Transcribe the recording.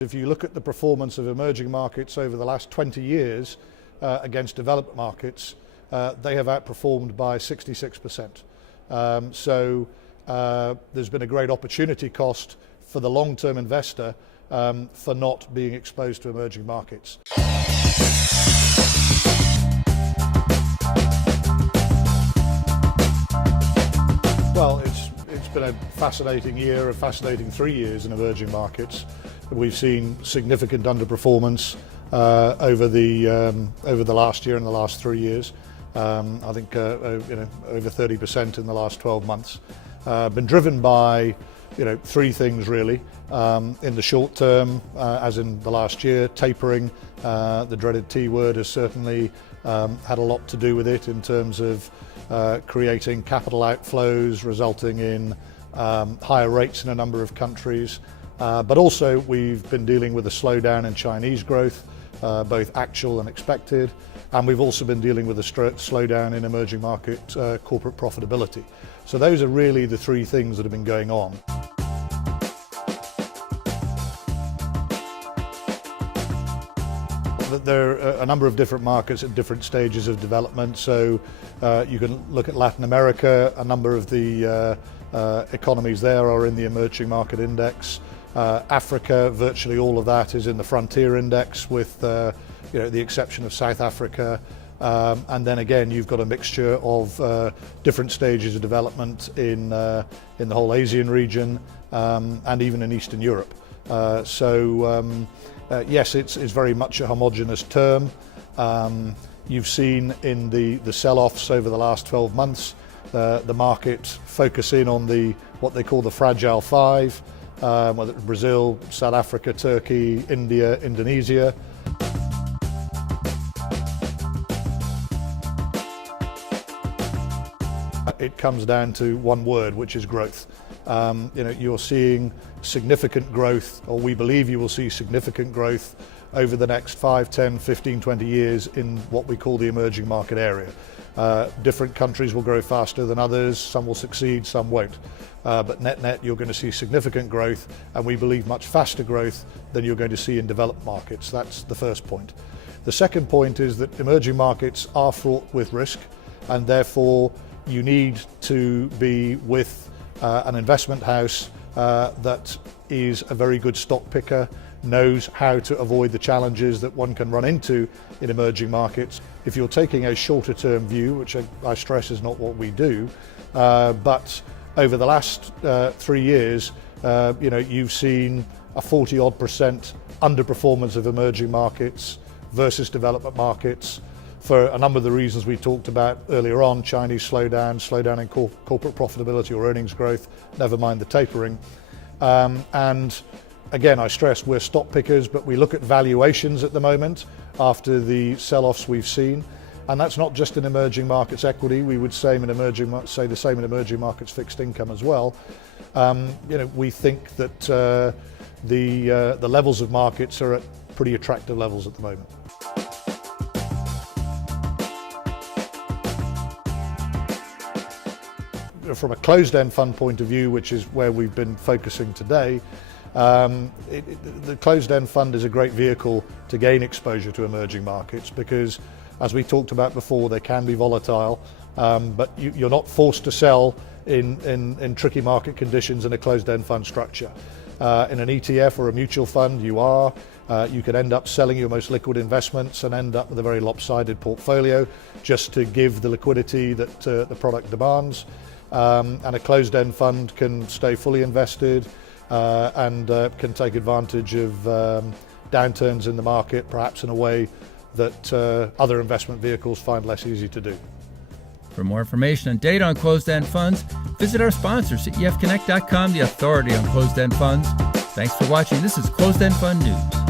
If you look at the performance of emerging markets over the last 20 years against developed markets, they have outperformed by 66%. So there's been a great opportunity cost for the long-term investor for not being exposed to emerging markets. Well, it's been a fascinating year, a fascinating 3 years in emerging markets. We've seen significant underperformance over the last year and the last 3 years. I think over 30% in the last 12 months. Been driven by three things really. In the short term, as in the last year, tapering, the dreaded T word, has certainly had a lot to do with it in terms of creating capital outflows, resulting in higher rates in a number of countries. But also we've been dealing with a slowdown in Chinese growth, both actual and expected, and we've also been dealing with a slowdown in emerging market corporate profitability. So those are really the three things that have been going on. There are a number of different markets at different stages of development. So you can look at Latin America. A number of the economies there are in the emerging market index. Africa, virtually all of that is in the frontier index, with the exception of South Africa. And then again, you've got a mixture of different stages of development in the whole Asian region and even in Eastern Europe. Yes, it's very much a homogenous term. You've seen in the sell-offs over the last 12 months, the market focus in on what they call the fragile five, whether it's Brazil, South Africa, Turkey, India, Indonesia. It comes down to one word, which is growth. You're seeing significant growth, or we believe you will see significant growth over the next 5, 10, 15, 20 years in what we call the emerging market area. Different countries will grow faster than others, some will succeed, some won't. But net, you're going to see significant growth, and we believe much faster growth than you're going to see in developed markets. That's the first point. The second point is that emerging markets are fraught with risk, and therefore you need to be with an investment house that is a very good stock picker, knows how to avoid the challenges that one can run into in emerging markets. If you're taking a shorter term view, which I stress is not what we do, but over the last 3 years, you've seen a 40-odd% underperformance of emerging markets versus development markets, for a number of the reasons we talked about earlier on: Chinese slowdown in corporate profitability or earnings growth, never mind the tapering. And again, I stress we're stock pickers, but we look at valuations at the moment after the sell-offs we've seen. And that's not just in emerging markets equity. We would say the same in emerging markets fixed income as well. We think that the levels of markets are at pretty attractive levels at the moment. From a closed-end fund point of view, which is where we've been focusing today, the closed-end fund is a great vehicle to gain exposure to emerging markets because, as we talked about before, they can be volatile, but you're not forced to sell in tricky market conditions in a closed-end fund structure. In an ETF or a mutual fund, you can end up selling your most liquid investments and end up with a very lopsided portfolio just to give the liquidity that the product demands. And a closed-end fund can stay fully invested and can take advantage of downturns in the market, perhaps in a way that other investment vehicles find less easy to do. For more information and data on closed-end funds, visit our sponsors at efconnect.com, the authority on closed-end funds. Thanks for watching. This is Closed-End Fund News.